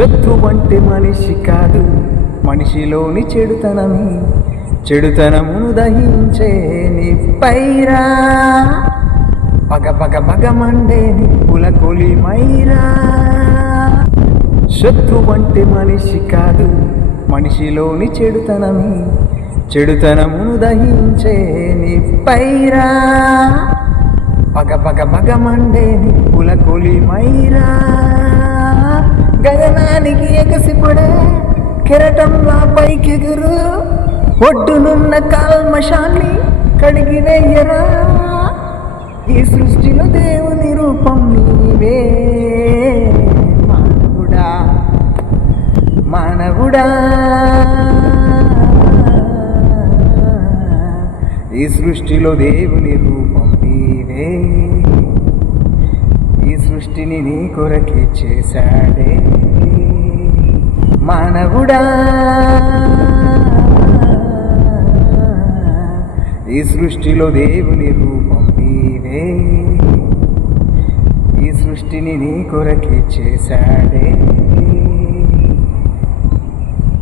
శత్రువంటే మనిషి కాదు, మనిషిలోని చెడుతనమును దహించే నిప్పైరా, పగ పగ పగ మండే నిప్పుల కొలిమైరా. శత్రువంటే మనిషి కాదు, మనిషిలోని చెడుతనమును దహించే నిప్పైరా, పగ పగ పగ మండే నిప్పుల కొలిమైరా. గగనానికి ఎగసిపడే కెరటంలా పైకెగురు, ఒడ్డునున్న కల్మషాన్ని కడిగివేయరా. ఈ సృష్టిలో దేవుని రూపం నీవే మానవుడా, మానవుడా. ఈ సృష్టిలో దేవుని రూపం నీవే, ఈ సృష్టిని నీ కొరకే చేశాడే మానవుడా. ఈ సృష్టిలో దేవుని రూపం నీవే, ఈ సృష్టిని నీ కొరకే చేశాడే.